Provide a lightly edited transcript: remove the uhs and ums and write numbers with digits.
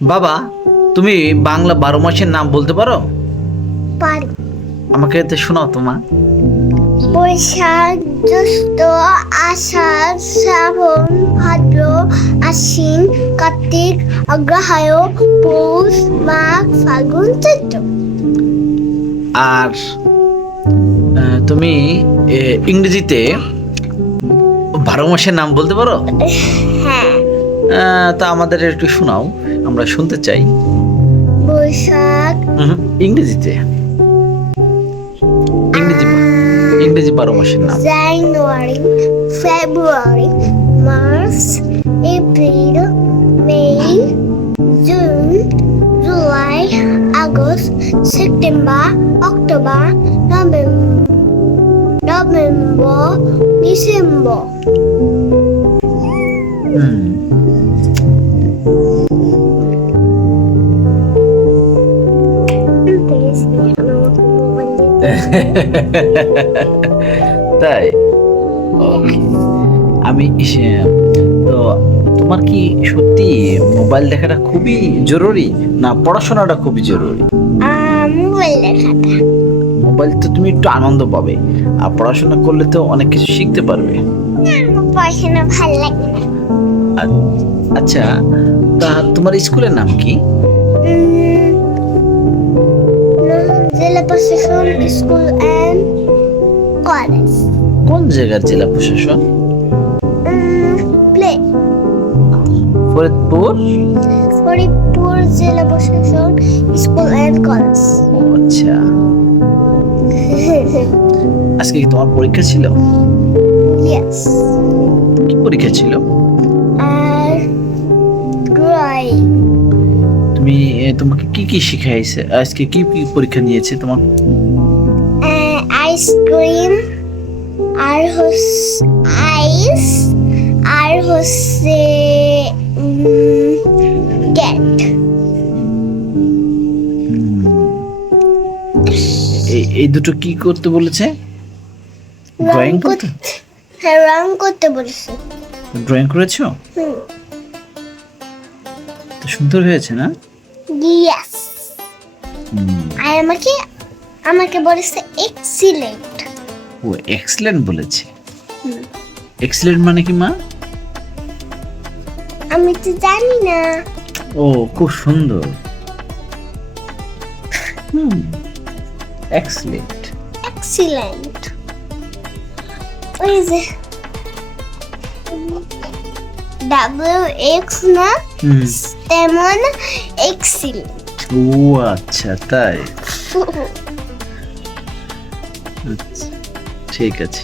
বাবা, তুমি বাংলা 12 মাসের নাম বলতে পারো? পারি। আমাকে তো শোনাও তো মা। বৈশাখ, জ্যৈষ্ঠ, আষাঢ়, শ্রাবণ, ভাদ্র, আশ্বিন, কার্তিক, অগ্রহায়ণ, পৌষ, মাঘ, ফাল্গুন, চৈত্র। আর তুমি ইংরেজিতে 12 মাসের নাম বলতে পারো? হ্যাঁ। তা আমাদের একটু শোনাও, আমরা শুনতে চাই। বৈশাখ, ইংরেজিতে ইংরেজি 12 মাসের নাম। January, February, March, April, May, June, July, August, September, October, November, December. তাই? আমি তো তোমার কি সত্যি মোবাইল দেখাটা খুবই জরুরি, না পড়াশোনাটা খুবই জরুরি? মোবাইল দেখাটা। মোবাইল তো তুমি একটু আনন্দ পাবে, আর পড়াশোনা করলে তো অনেক কিছু শিখতে পারবে। আমার পড়াশোনা ভালো লাগে না। আচ্ছা, তা তোমার স্কুলের নাম কি? জেলা প্রশাসন স্কুল অ্যান্ড কলেজ। কোন জায়গার জেলা প্রশাসন? প্লে ফরিদপুর জেলা প্রশাসন স্কুল অ্যান্ড কলেজ। আচ্ছা, আজকে কি তোমার পরীক্ষা ছিল? ইয়েস। কি পরীক্ষা ছিল? আর ড্রয়িং। তোমাকে কি কি শিখাইছে? আজকে কি কি পরীক্ষা নিয়েছে তোমার? আইসক্রিম, আর আইস, আর হচ্ছে ক্যাট। এই দুটো কি করতে বলেছে? ড্রয়িং করতে? হ্যাঁ, রং করতে বলেছে। ড্রয়িং করেছো? তো সুন্দর হয়েছে না? ইয়েস। আর আমাকে বলেছে এক্সিলেন্ট। ও, এক্সেলেন্ট বলেছে। এক্সেলেন্ট মানে কি মা? আমি তো জানি না। ও, খুব সুন্দর। এক্সেলেন্ট। এক্সিলেন্ট ওই যে WX না, তেমন এক্সিলেন্ট। ও আচ্ছা, তাই? আচ্ছা, ঠিক আছে।